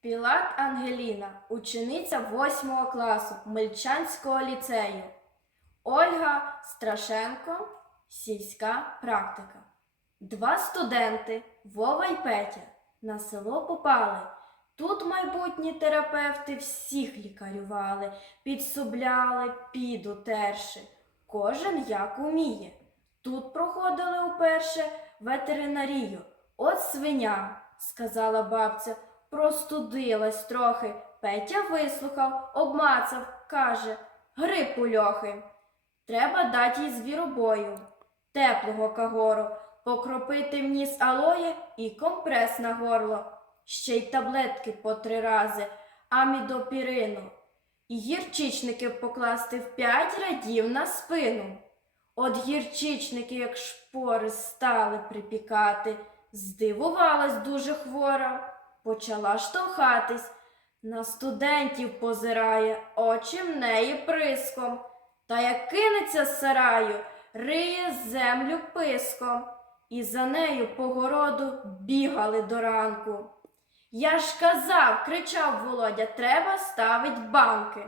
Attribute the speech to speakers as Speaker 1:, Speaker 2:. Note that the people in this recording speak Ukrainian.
Speaker 1: Пілат Ангеліна, учениця 8 класу Мельчанського ліцею. Ольга Страшенко, сільська практика. Два студенти, Вова й Петя, на село попали. Тут майбутні терапевти всіх лікарювали, підсубляли, піду терши. Кожен як уміє. Тут проходили уперше ветеринарію. От свиня, сказала бабця, простудилась трохи. Петя вислухав, обмацав, каже, грип у льохи. Треба дати їй звіробою, теплого кагору, покропити в ніс алоє і компрес на горло, ще й таблетки по три рази, амідопірину, і гірчичники покласти в п'ять радів на спину. От гірчичники, як шпори, стали припікати. Здивувалась дуже хвора, почала штовхатись. На студентів позирає, очі в неї приском. Та як кинеться з сараю, риє землю писком. І за нею по городу бігали до ранку. Я ж казав, кричав Володя, треба ставить банки.